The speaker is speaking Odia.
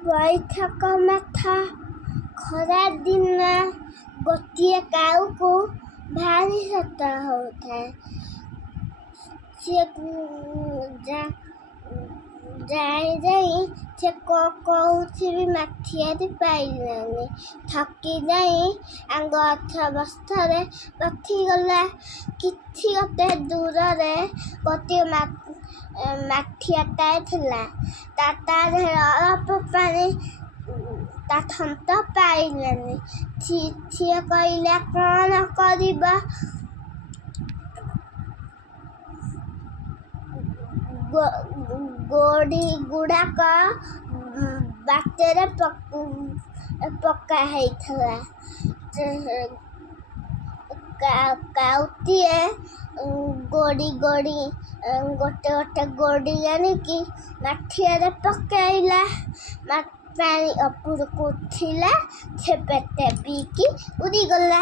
ବୈଠକ ମାଥା ଖରା ଦିନ ଗୋଟିଏ କାଉକୁ ଭାରି ସତ ହେଉଥାଏ। ସିଏ ଯାଇ ସେ କହୁଛି ବି ମାଠିଆରେ ପାଇଲାନି। ଥକି ଯାଇ ଗଛ ବସ୍ତରେ ରଖିଗଲା। କିଛି ଗୋଟେ ଦୂରରେ ଗୋଟିଏ ମାଠିଆଟାଏ ଥିଲା। ତା ଦେହରେ ଅଳ୍ପ ପାଣି, ତା ଥଣ୍ଟ ପାଇଲାନି। ସିଏ କହିଲା, କ'ଣ କରିବ? ଗୋଡ଼ି ଗୁଡ଼ାକ ବାଟରେ ପକା ହେଇଥିଲା। କାଉଟିଏ ଗୋଟେ ଗୋଡ଼ି ଆଣିକି ମାଠିଆରେ ପକାଇଲା। ପାଣି ଉପରକୁ ଉଠିଲା। ସେ ପେଟେ ପିଇକି ଉଡ଼ିଗଲା।